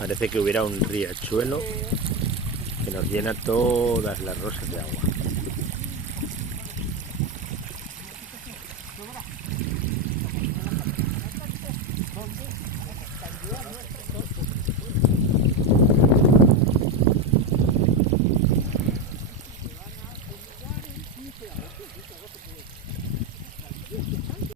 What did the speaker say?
Parece que hubiera un riachuelo que nos llena todas las rosas de agua.